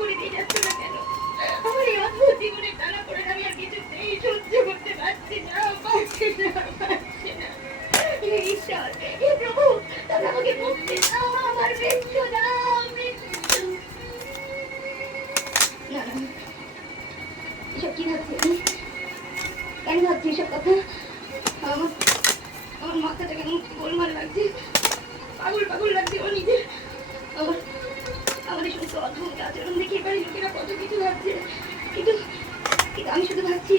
করে দিয়ে যাচ্ছ না কেন? আমার এই অদ্ভুত জীবনের টানাপোড়েন আমি আর কিছুতেই সহ্য করতে পারছি না, পারছি না, পারছি না। হে ঈশ্বর, হে প্রভু, তুমি আমাকে মুক্তি দাও, আমার মৃত্যু দাও, মৃত্যু। না না, এসব কি ভাবছি আমি? কেন ভাবছি এসব কথা? আমার আমার মাথাটা কেমন গোলমাল লাগছে, পাগল পাগল লাগছে ও নিজে। আমার আমাদের সমস্ত অদ্ভুত আচরণ দেখে এবারে লোকেরা কত কিছু ভাবছে, কিন্তু কিন্তু আমি শুধু ভাবছি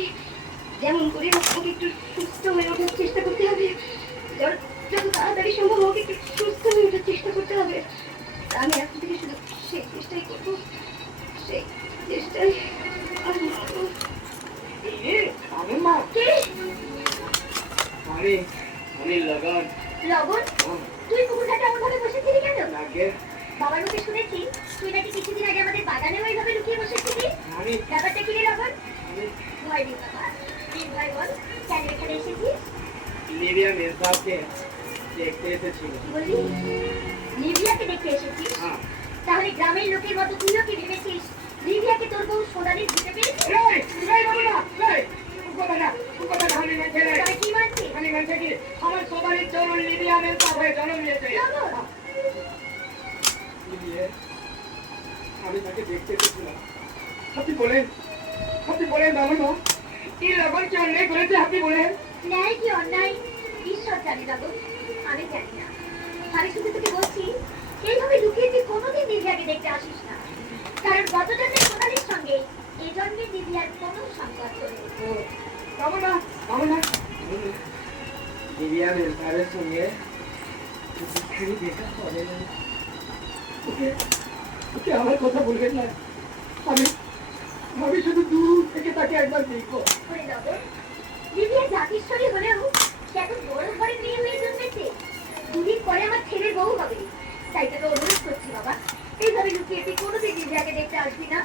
যেমন করে ওকে একটু সুস্থ হয়ে ওঠার চেষ্টা করতে হবে, যত তাড়াতাড়ি সম্ভব ওকে একটু সুস্থ হয়ে ওঠার চেষ্টা করতে হবে। আমি এখন থেকে শুধু সেই চেষ্টাই করবো, সেই চেষ্টাই। লবণ, তুই পুকুর ঘাটে এমন ভাবে বসেছিলি কেন? বাবার মুখে শুনেছি তুই নাকি কিছুদিন আগে আমাদের বাগানেও এইভাবে লুকিয়ে বসেছিলি। ব্যাপারটা কি রে লবণ? ভয় নেই বাবা, নির্ভয় বল, কেন এখানে এসেছিস? লিবিয়া মেজবাকে দেখতে এসেছিল। কি বললি? লিবিয়াকে দেখতে এসেছিস? তাহলে গ্রামের লোকের মতো তুইও কি ভেবেছিস লিবিয়াকে তোর বউ সোনালি দিতে পেরেছিস? কি মানছিস? আমার সবারই চরণ লিবিয়া মেজবা হয়ে জন্ম নিয়েছে। আমি তাকে দেখতে এসেছিলাম। আপনি বলেন বাবুমা, কি লবণ কি অন্যায় করেছে আপনি বলেন? ন্যায় কি অন্যায় ঈশ্বর জানে লবণ, আমি জানি না। আমি শুধু তোকে বলছি এইভাবে লুকিয়ে তুই কোনোদিন লিবিয়াকে দেখতে আসিস না, কারণ গত জন্মে সোনালির সঙ্গে এই জন্মে লিবিয়ার কোনো সম্পর্ক নেই। বাবুমা লিবিয়া মেজবারের সঙ্গে দেখা হবে না। ওকে আমার কথা বলবেন না। আমি শুধু দূর থেকে তাকে একবার দেখবো। লিবিয়া জাতিশ্বরী হলেও এখন বড় ঘরে মেয়ে হয়ে জন্মেছে, দুদিন পরে আমার ছেলের বউ হবে। তাই তোকে অনুরোধ করছি বাবা, এইভাবে লুকিয়ে তুই কোনোদিন লিবিয়াকে দেখতে আসবি না।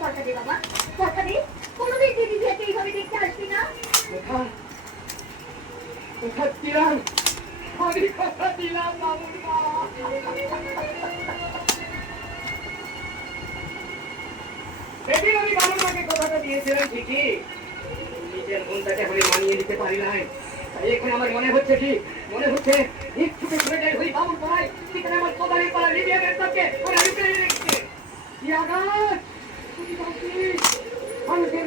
কথা দে বাবা, কথা দে, কোনোদিন তুই লিবিয়াকে এইভাবে দেখতে আসবি না। কথা দিলাম, আমি কথা দিলাম বাবুমা। সেদিন আমি বাবুমাকে কথাটা দিয়েছিলাম ঠিকই, নিজের মনটাকে আমি মানিয়ে নিতে পারি নাই। তাই এখন আমার মনে হচ্ছে ইচ্ছুকে ছুটে যাই ওই বাবুর পাড়ায়, সেখানে আমার সবারই পাড়া লিবিয়া মেজবাকে ওরা লুকিয়ে রেখেছে। কি আঘাত! মানুষের